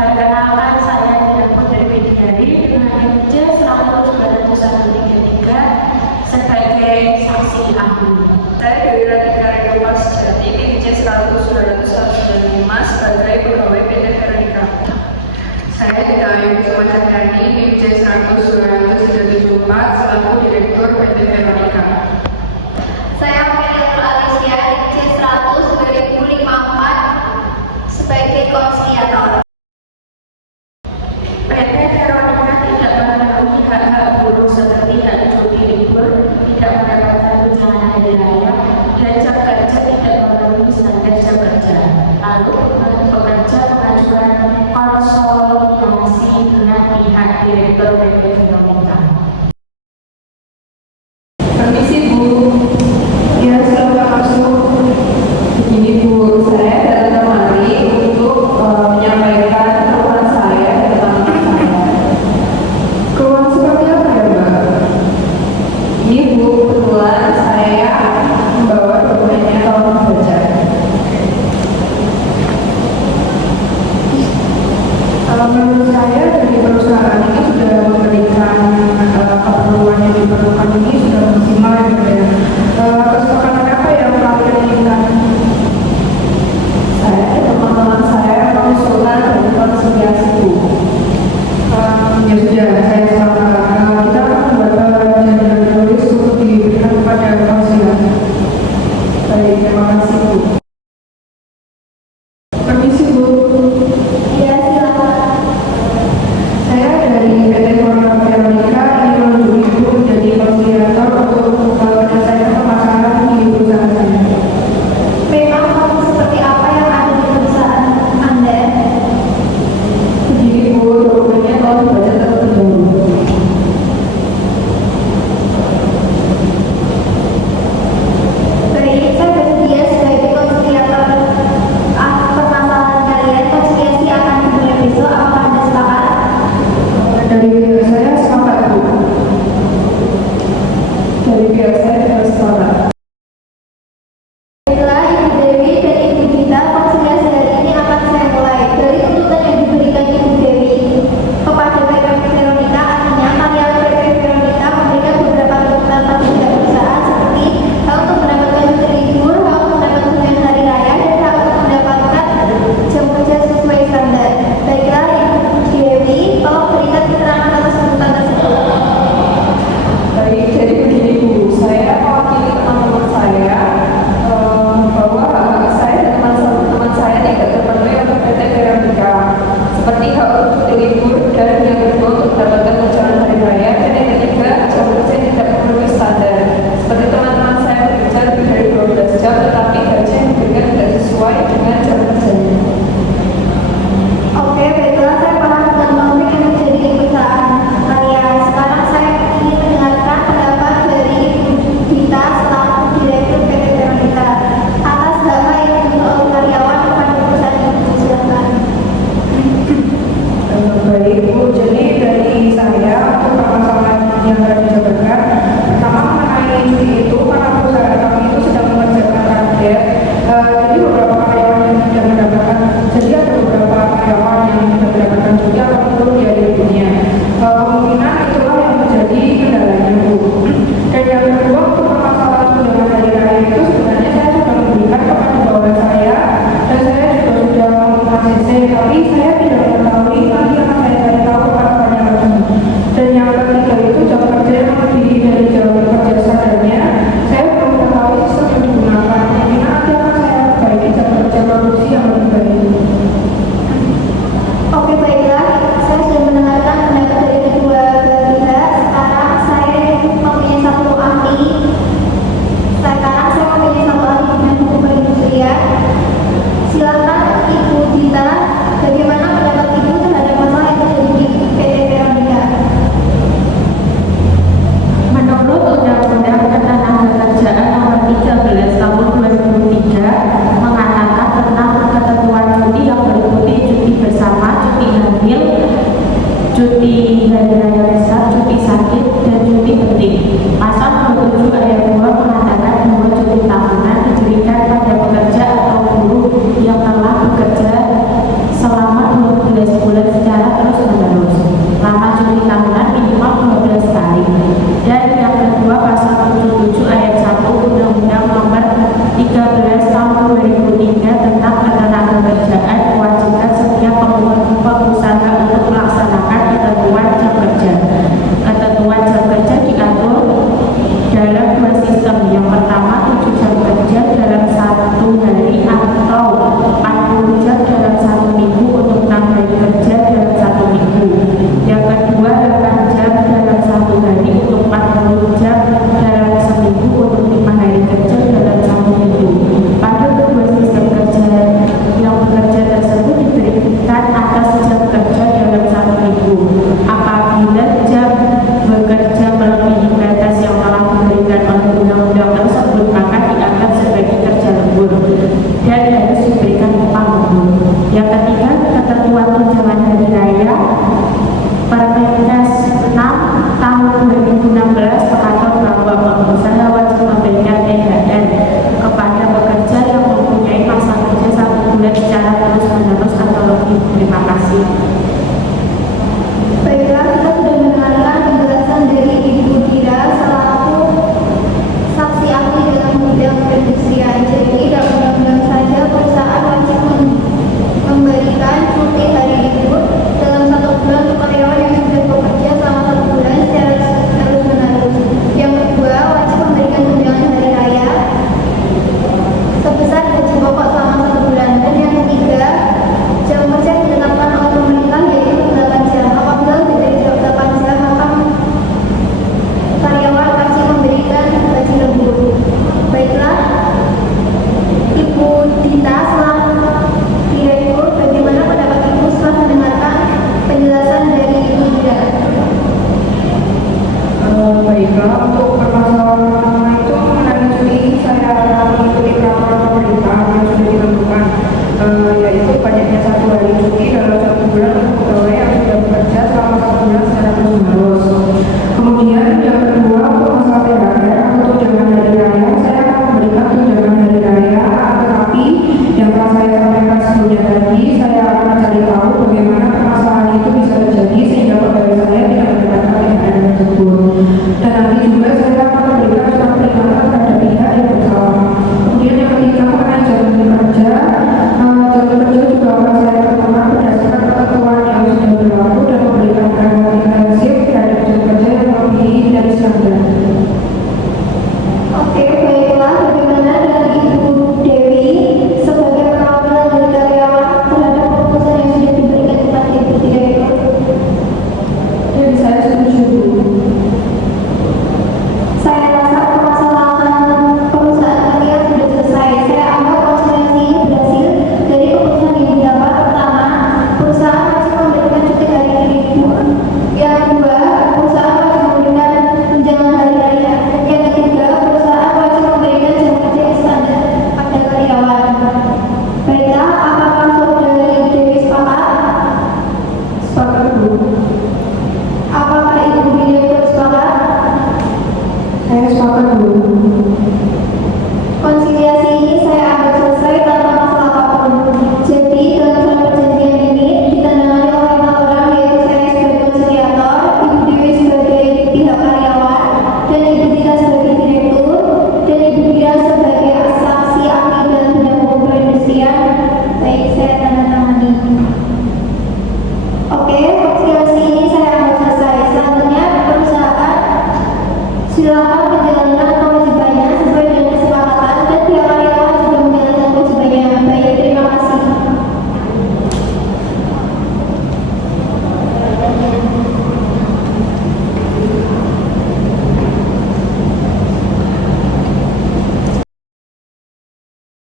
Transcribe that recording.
Perkenalkan, saya direktur dari PDRI dengan IJ 100-233 sebagai saksi ahli. Saya Dewi Ratika Rekapal Sejati, IJ 100-205 sebagai pegawai PT Veronica. Saya Dita Kusuma Cahyani, IJ 100-234 selaku Direktur PT Veronica. Saya Meliana Alicia, IJ 100-2054 sebagai konsiator. PT Veronica tidak memenuhi hak-hak buruh seperti hak cuti libur, tidak mendapatkan tunjangan hari raya, dan jam kerja tidak memenuhi standar jam kerja. Lalu pekerja mengajukan konsolidasi dengan pihak direktur PT Veronica. Permisi Bu, ya silahkan masuk. Begini Bu, saya datang kemari untuk menyampaikan keluhan saya dan teman-teman saya. Keluhan seperti apa ya Mbak? Ini Bu, kebetulan saya membawa dokumennya tolong dibaca. Menurut saya dari perusahaan ini sudah memberikan keperluan yang diperlukan ini sudah maksimal ya Mbak ya. Kesepakatan apa yang kalian inginkan? Saya dan teman-teman saya mengusulkan dari konsiliasi Bu. Ya sudah, saya sepakat. Kita akan membuat perjanjian tertulis untuk diberikan kepada konsiliasi. Baik, terima kasih Bu. Permisi Bu. Ya, silakan. Saya dari PT Veronica ingin menunjuk Ibu menjadi konsilator untuk menyelesaikan permasalahan di perusahaan saya. Memang kamu seperti apa yang ada di perusahaan Anda? Begini Bu, dokumennya tolong dibaca terlebih dahulu. Baik, saya bersedia sebagai konsiliator. Permasalahan kalian, konsiliasi akan dimulai besok. Apakah Anda sepakat? Dari saya sepakat Bu. Dari pihak saya juga sepakat. Baiklah, Ibu Dewi dan Ibu Gita, konsiliasi hari ini akan saya mulai. Dari tuntutan yang diberikan Ibu Dewi kepada PT Veronica, artinya karyawan PT Veronica memberikan beberapa tuntutan pada pihak perusahaan seperti hak untuk mendapatkan cuti libur, hak untuk mendapatkan tunjangan hari raya, dan hak untuk mendapatkan jam kerja sesuai standar. Baiklah, Ibu Dewi, tolong berikan keterangan atas tuntutan tersebut. Baik, jadi begini Bu, saya mewakili teman-teman saya bahwa 11 tahun 2003 tentang ketenagakerjaan kewajiban setiap pengusaha untuk melaksanakan ketentuan jam kerja. Ketentuan jam kerja diatur dalam dua sistem. Yang pertama 7 jam kerja dalam satu hari atau 40 jam dalam satu minggu untuk 6 hari kerja dalam satu minggu. Yang kedua 8 jam dalam satu hari untuk 40 jam dalam seminggu untuk 5 hari kerja dalam satu minggu. Pada kedua sistem kerja yang bekerja tersebut diberikan atas jam kerja dalam satu minggu. Apabila jam bekerja melebihi batas yang telah diberikan oleh undang-undang tersebut, maka dianggap sebagai kerja lembur dan harus diberikan upah lembur. Yang ketiga, ketentuan tunjangan hari raya Permenkes 6 tahun 2016 mengatur bahwa pengusaha wajib memberikan THR kepada pekerja yang mempunyai masa kerja 1 bulan secara terus-menerus atau lebih. Terima kasih. Baiklah, kita sudah mendengarkan penjelasan dari Ibu Dira selaku saksi ahli dalam bidang perindustrian. Jadi, dalam undang-undang saja perusahaan wajib memberikan cuti hari libur dalam 1 bulan untuk karyawan yang sudah bekerja selama 1 bulan secara terus-menerus. Yang kedua, wajib memberikan tunjangan hari raya sebesar gaji pokok selama 1 bulan. Dan yang ketiga, jam kerja yang ditetapkan oleh pemerintah yaitu 8 jam. Apabila lebih dari 8 jam, maka karyawan wajib memberikan gaji lembur. Baiklah, Ibu Dita selaku Direktur, bagaimana pendapat Ibu setelah mendengarkan penjelasan dari Ibu Dira? Baiklah, untuk permasalahan pertama itu mengenai cuti, saya akan mengikuti peraturan pemerintah yang sudah ditentukan, yaitu banyaknya 1 hari cuti dalam 1 bulan untuk pegawai yang sudah bekerja selama 1 bulan secara terus-menerus. Kemudian yang kedua, untuk masalah THR atau tunjangan hari raya, saya akan memberikan tunjangan hari raya, tetapi yang telah saya sampaikan sebelumnya tadi, saya akan mencari tahu bagaimana permasalahan itu bisa terjadi sehingga pegawai saya tidak mendapatkan THR tersebut. Dan nanti juga saya akan memberikan surat peringatan pada pihak yang bersalah. Kemudian yang ketiga mengenai jam kerja, jam kerja juga akan saya tentukan berdasarkan ketentuan yang sudah berlaku dan memberikan perhatian intensif terhadap jam kerja yang lebih dari 9 bulan. Oke, baiklah, bagaimana dengan Ibu Dewi sebagai perwakilan dari karyawan terhadap keputusan yang sudah diberikan kepada Ibu Direktur? Jadi saya setuju. Saya rasa permasalahan perusahaan kalian sudah selesai. Saya anggap konsiliasi ini berhasil dari keputusan yang didapat. Pertama, perusahaan wajib memberikan cuti hari libur. Yang kedua, perusahaan wajib memberikan tunjangan hari raya. Yang ketiga, perusahaan wajib memberikan jam kerja yang standar pada karyawan. Baiklah, apakah saudara Ibu Dewi sepakat? Sepakat, Bu.